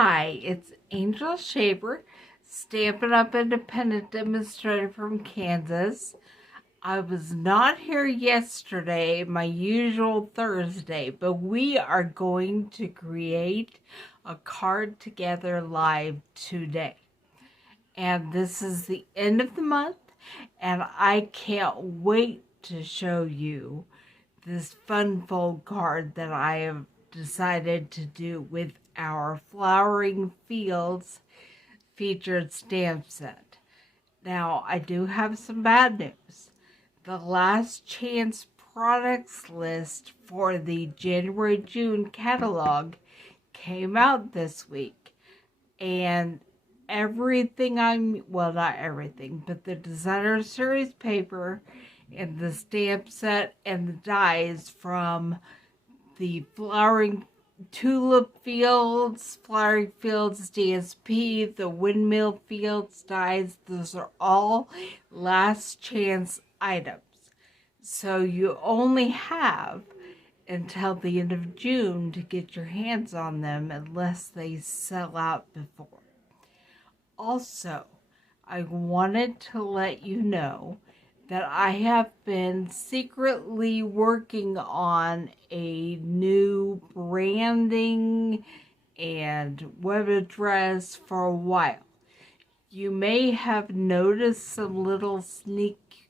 Hi, it's Angel Shaver, Stampin' Up Independent Demonstrator from Kansas. I was not here yesterday, my usual Thursday, but we are going to create a card together live today. And this is the end of the month, and I can't wait to show you this fun fold card that I have decided to do with our Flowering Fields featured stamp set. Now, I do have some bad news. The last chance products list for the January-June catalog came out this week, and everything well, not everything, but the designer series paper and the stamp set and the dies from the Flowering Tulip Fields, Flowering Fields DSP, the Windmill Fields dies, those are all last chance items. So you only have until the end of June to get your hands on them unless they sell out before. Also, I wanted to let you know that I have been secretly working on a new branding and web address for a while. You may have noticed some little sneak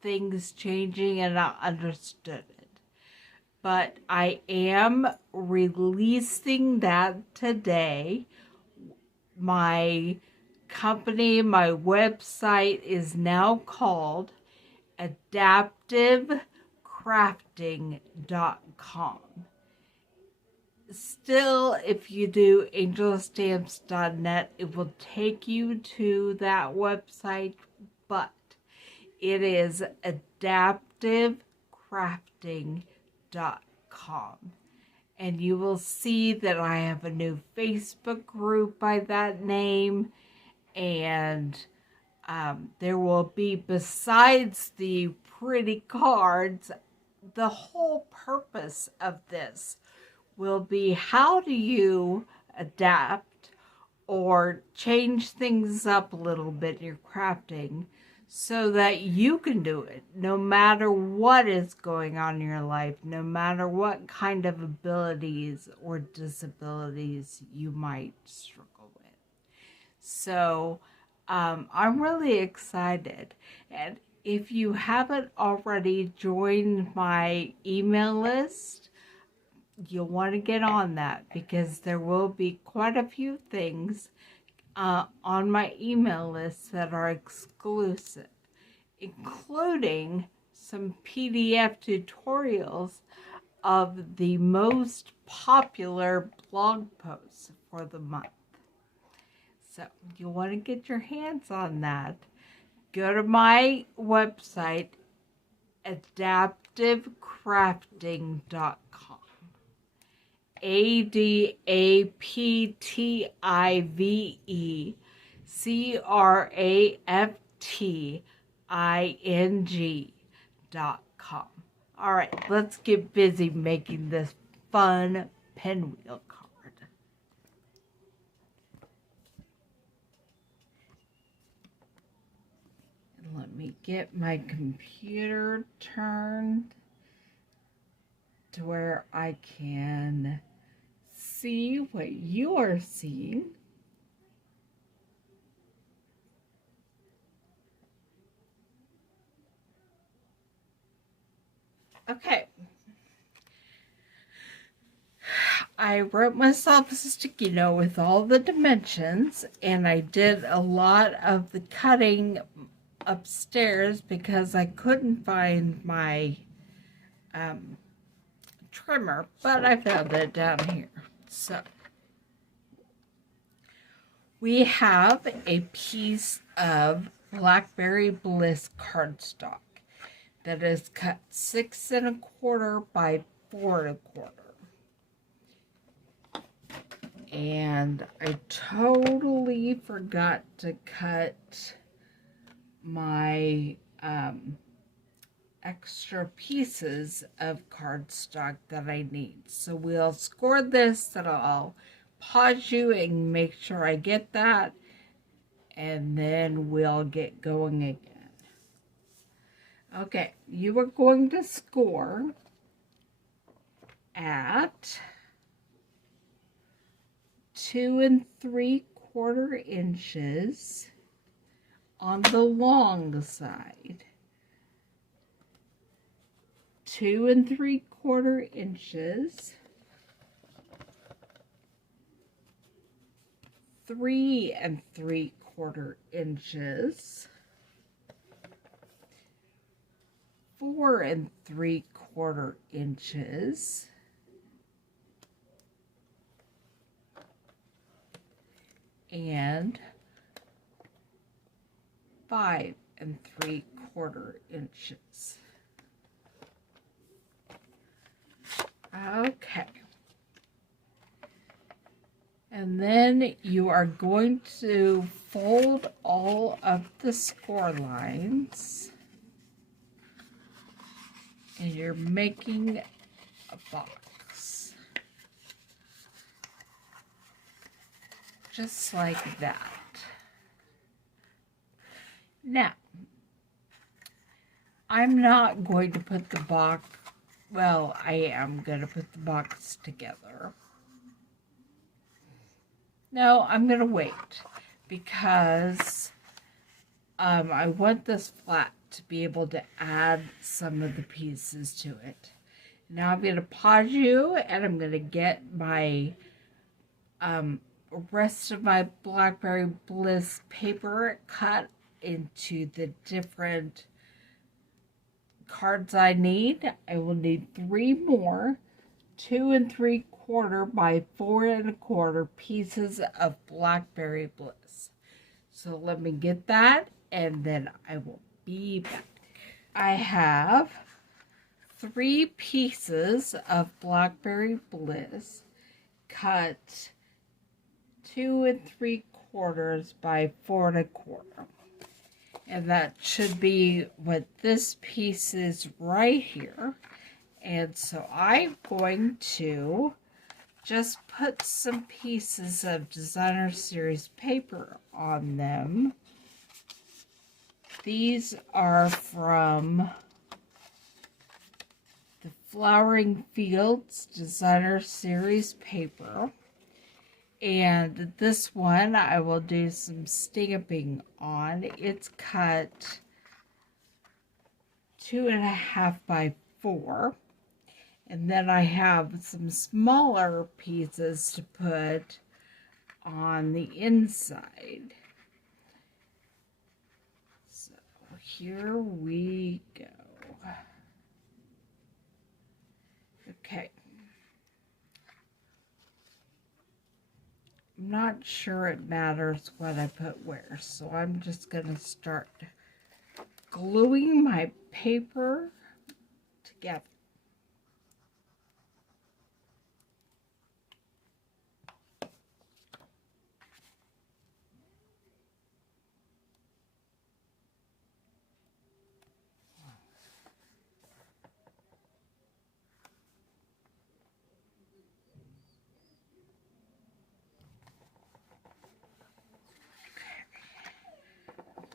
things changing and I understood it. But I am releasing that today. My company, my website is now called adaptivecrafting.com. Still, if you do angelstamps.net, it will take you to that website, but it is adaptivecrafting.com. And you will see that I have a new Facebook group by that name, and there will be, besides the pretty cards, the whole purpose of this will be how do you adapt or change things up a little bit in your crafting so that you can do it no matter what is going on in your life, no matter what kind of abilities or disabilities you might struggle with. So I'm really excited, and if you haven't already joined my email list, you'll want to get on that because there will be quite a few things on my email list that are exclusive, including some PDF tutorials of the most popular blog posts for the month. So you want to get your hands on that. Go to my website, adaptivecrafting.com. adaptivecrafting.com. All right, let's get busy making this fun pinwheel card. Let me get my computer turned to where I can see what you are seeing. Okay. I wrote myself a sticky note with all the dimensions, and I did a lot of the cutting upstairs because I couldn't find my trimmer, but I found it down here. So we have a piece of Blackberry Bliss cardstock that is cut 6 1/4 by 4 1/4. And I totally forgot to cut my extra pieces of cardstock that I need. So we'll score this, and I'll pause you and make sure I get that, and then we'll get going again. Okay, you are going to score at 2 3/4 inches on the long side. 2 3/4 inches. 3 3/4 inches. 4 3/4 inches. And 5 3/4 inches. Okay. And then you are going to fold all of the score lines. And you're making a box. Just like that. Now, I'm not going to put the box, well, I am going to put the box together. No, I'm going to wait because I want this flat to be able to add some of the pieces to it. Now I'm going to pause you and I'm going to get my rest of my Blackberry Bliss paper cut into the different cards I need. I will need 3 more 2 3/4 by 4 1/4 pieces of Blackberry Bliss. So let me get that and then I will be back. I have 3 pieces of Blackberry Bliss cut 2 3/4 by 4 1/4. And that should be what this piece is right here. And so I'm going to just put some pieces of Designer Series paper on them. These are from the Flowering Fields Designer Series paper. And this one I will do some stamping on. It's cut 2 1/2 by 4. And then I have some smaller pieces to put on the inside. So here we go. Okay. I'm not sure it matters what I put where, so I'm just going to start gluing my paper together.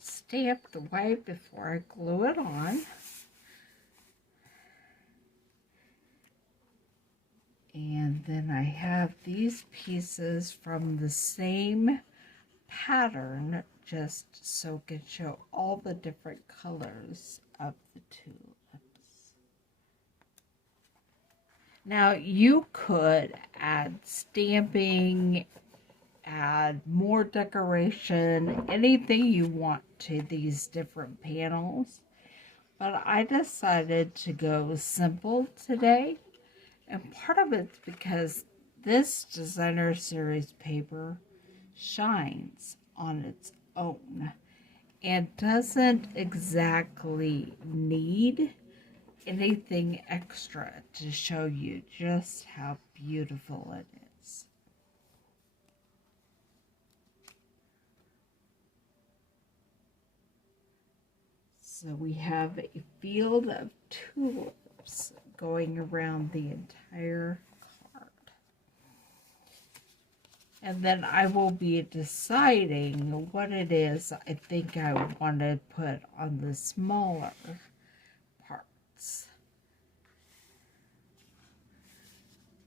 Stamp the white before I glue it on. And then I have these pieces from the same pattern, just so it can show all the different colors of the tulips. Now you could add stamping, add more decoration, anything you want to these different panels. But I decided to go simple today. And part of it's because this Designer Series paper shines on its own and doesn't exactly need anything extra to show you just how beautiful it is. So we have a field of tulips going around the entire card. And then I will be deciding what it is I think I want to put on the smaller parts.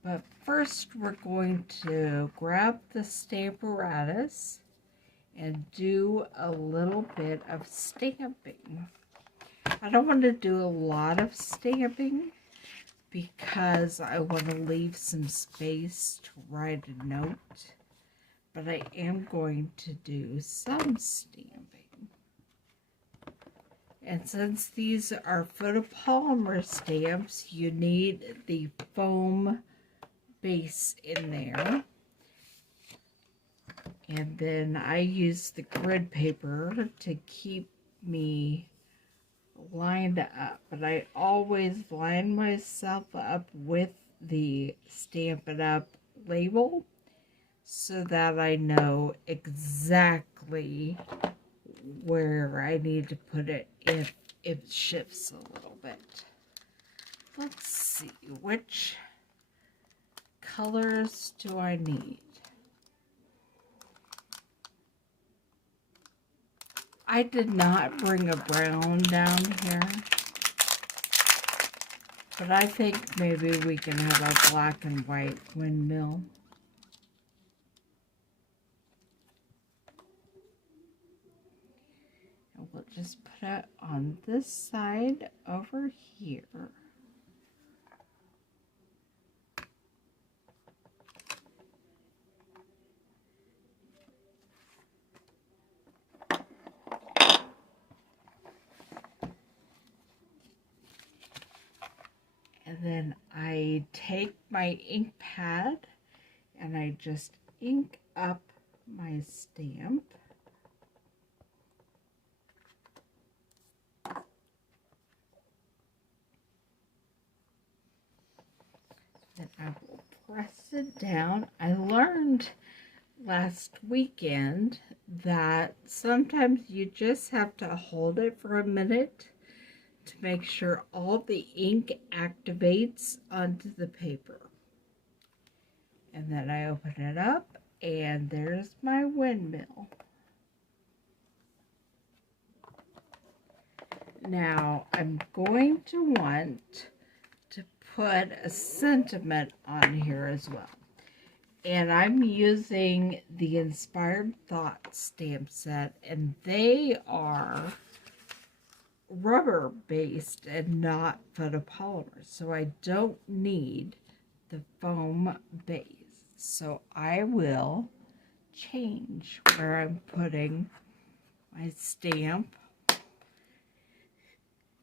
But first we're going to grab the Stamparatus and do a little bit of stamping. I don't want to do a lot of stamping because I want to leave some space to write a note. But I am going to do some stamping. And since these are photopolymer stamps, you need the foam base in there. And then I use the grid paper to keep me lined up. But I always line myself up with the Stampin' Up label, so that I know exactly where I need to put it if it shifts a little bit. Let's see, which colors do I need? I did not bring a brown down here, but I think maybe we can have a black and white windmill. We'll just put it on this side over here. And then I take my ink pad and I just ink up my stamp. Then I will press it down. I learned last weekend that sometimes you just have to hold it for a minute to make sure all the ink activates onto the paper. And then I open it up and there's my windmill. Now I'm going to want to put a sentiment on here as well. And I'm using the Inspired Thought stamp set, and they are rubber based and not photopolymer, so I don't need the foam base. So I will change where I'm putting my stamp,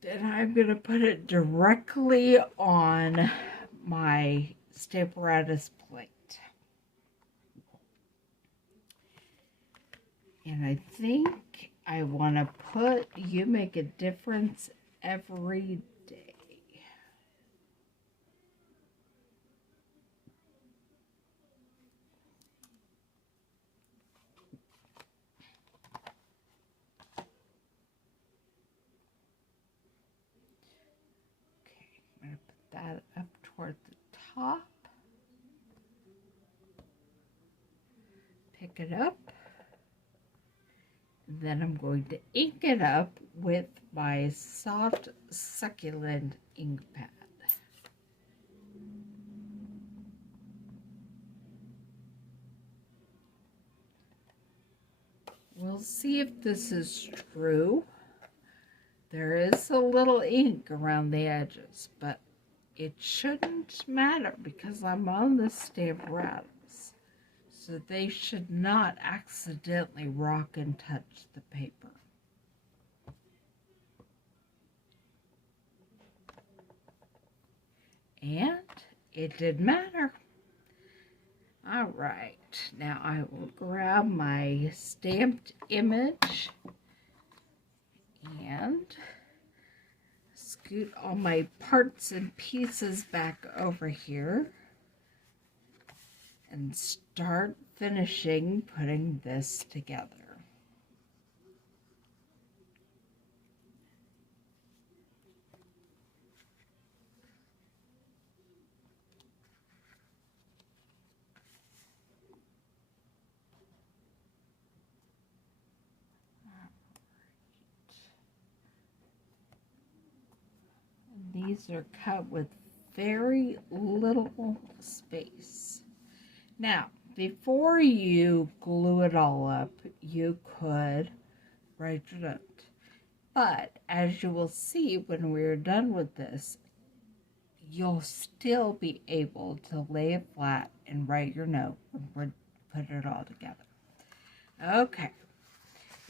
and I'm going to put it directly on my Stamparatus plate. And I think I want to put "You Make a Difference Every Day." Okay, I'm going to put that up toward the top. Pick it up. Then I'm going to ink it up with my soft succulent ink pad. We'll see if this is true. There is a little ink around the edges, but it shouldn't matter because I'm on the Stamparatus. So they should not accidentally rock and touch the paper. And it didn't matter. All right, now I will grab my stamped image and scoot all my parts and pieces back over here and start finishing putting this together. these are cut with very little space. Now, before you glue it all up, you could write your note. But as you will see when we're done with this, you'll still be able to lay it flat and write your note when we're putting it all together. Okay,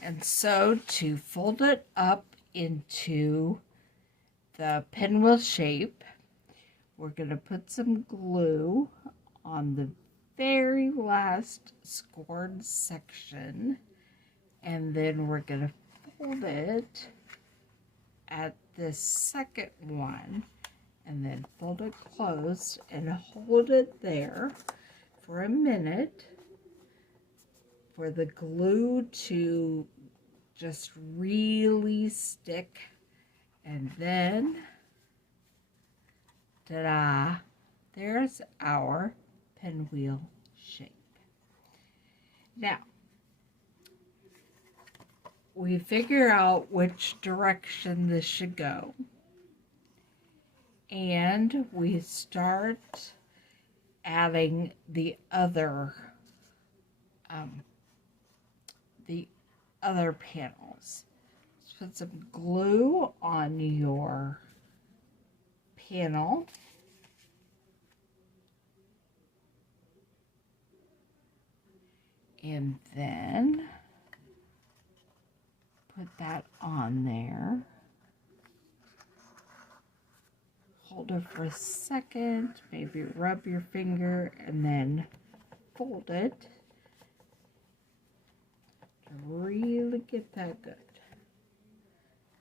and so to fold it up into the pinwheel shape, we're going to put some glue on the very last scored section, and then we're going to fold it at this second one, and then fold it closed and hold it there for a minute for the glue to just really stick, and then ta-da, there's our pinwheel shape. Now, we figure out which direction this should go, and we start adding the other panels. Let's put some glue on your panel. And then put that on there. Hold it for a second, maybe rub your finger, and then fold it to really get that good.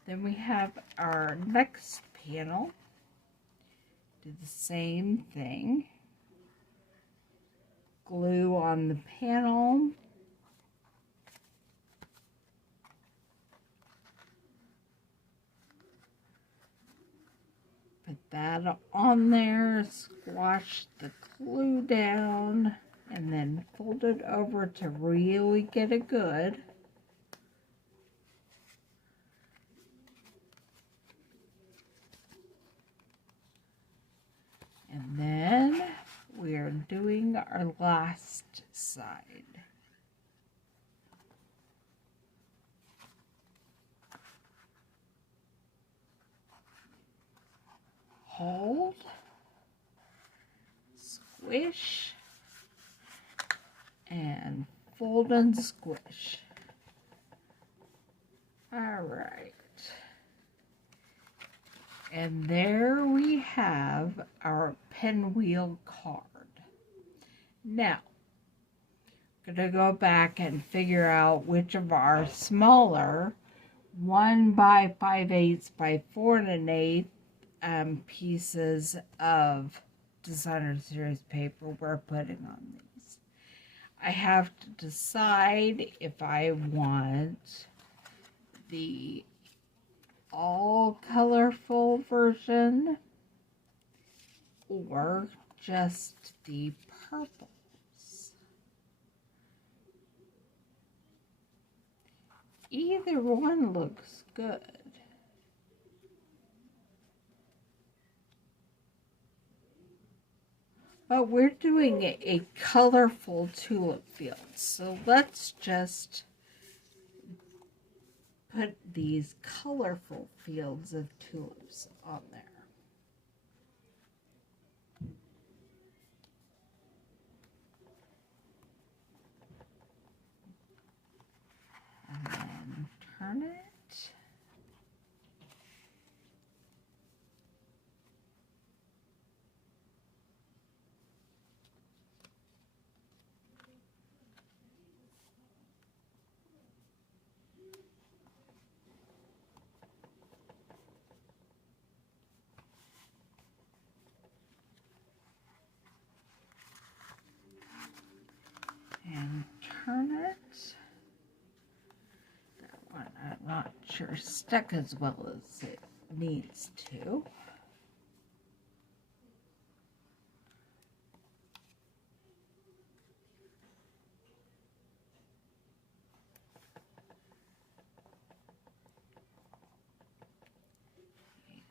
Then we have our next panel. Do the same thing. Glue on the panel. Put that on there, squash the glue down, and then fold it over to really get it good. And then we're doing our last side. Hold, squish, and fold and squish. All right. And there we have our pinwheel card. Now, I'm going to go back and figure out which of our smaller 1 by 5/8 by 4 1/8 pieces of designer series paper we're putting on these. I have to decide if I want the all colorful version or just the purples. Either one looks good. But we're doing a colorful tulip field, so let's just put these colorful fields of tulips on there. And then turn it. And turn it. That one, I'm not sure stuck as well as it needs to.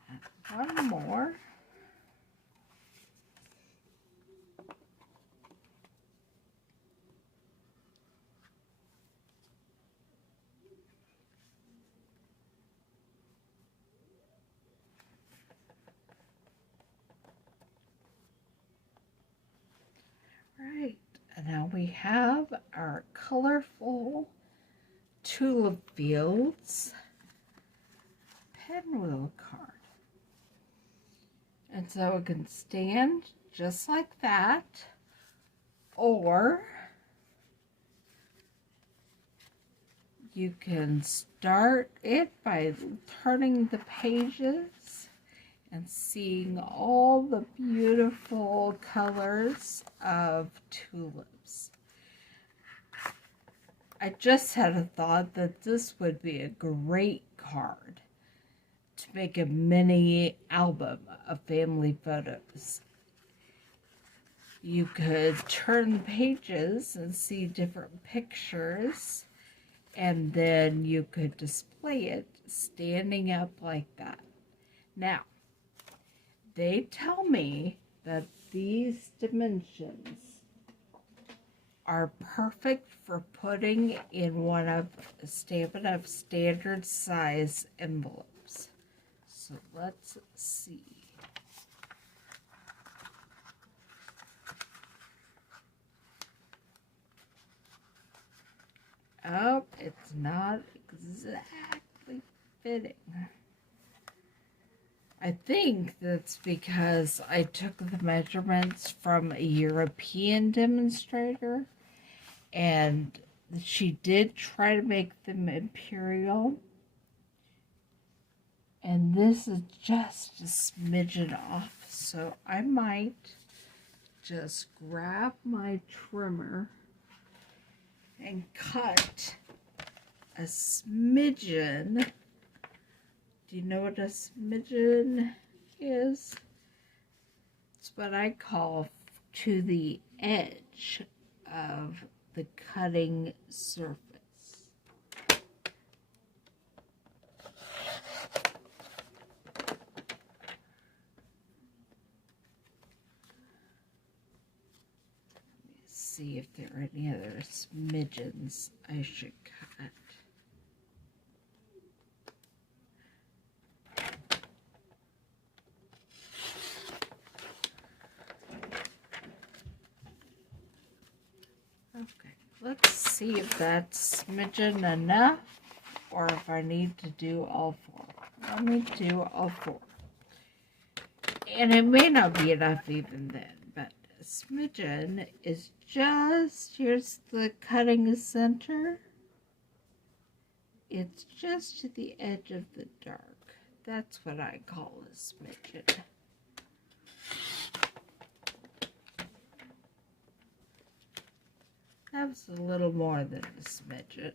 And one more. Right, and now we have our colorful Tulip Fields Pinwheel card. And so it can stand just like that, or you can start it by turning the pages and seeing all the beautiful colors of tulips. I just had a thought that this would be a great card to make a mini album of family photos. You could turn the pages and see different pictures, and then you could display it standing up like that. Now, they tell me that these dimensions are perfect for putting in one of Stampin' Up standard size envelopes. So let's see. Oh, it's not exactly fitting. I think that's because I took the measurements from a European demonstrator, and she did try to make them imperial, and this is just a smidgen off, so I might just grab my trimmer and cut a smidgen. Do you know what a smidgen is? It's what I call to the edge of the cutting surface. Let me see if there are any other smidgens I should cut. Okay, let's see if that's smidgen enough or if I need to do all four. Let me do all four. And it may not be enough even then, but a smidgen is just, here's the cutting center. It's just to the edge of the dark. That's what I call a smidgen. That was a little more than a smidgen.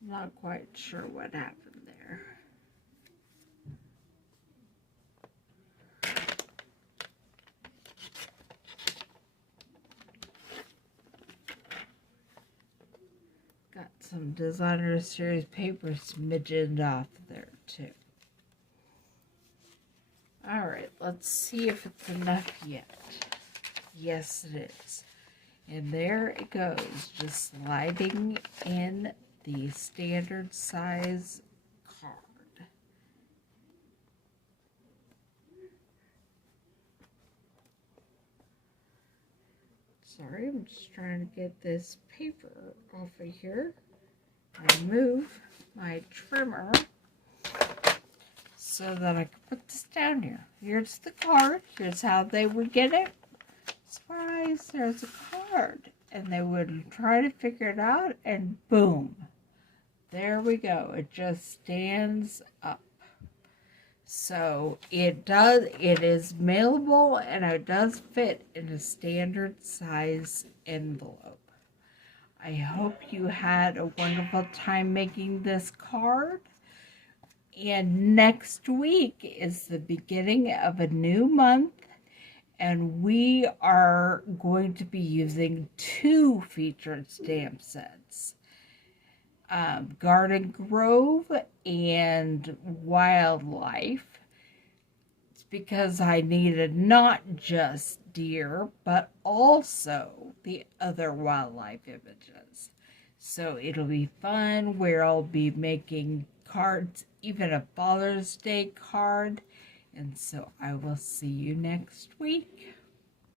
Not quite sure what happened there. Got some Designer Series paper smidgened off there too. Alright, let's see if it's enough yet. Yes, it is. And there it goes, just sliding in the standard size card. Sorry, I'm just trying to get this paper off of here. I move my trimmer so that I can put this down here. Here's the card. Here's how they would get it. Surprise, there's a card. And they would try to figure it out, and boom. There we go. It just stands up. So it is mailable, and it does fit in a standard size envelope. I hope you had a wonderful time making this card. And next week is the beginning of a new month, and we are going to be using 2 featured stamp sets. Garden Grove and Wildlife. It's because I needed not just deer, but also the other wildlife images. So it'll be fun where I'll be making cards, even a Father's Day card. And so I will see you next week.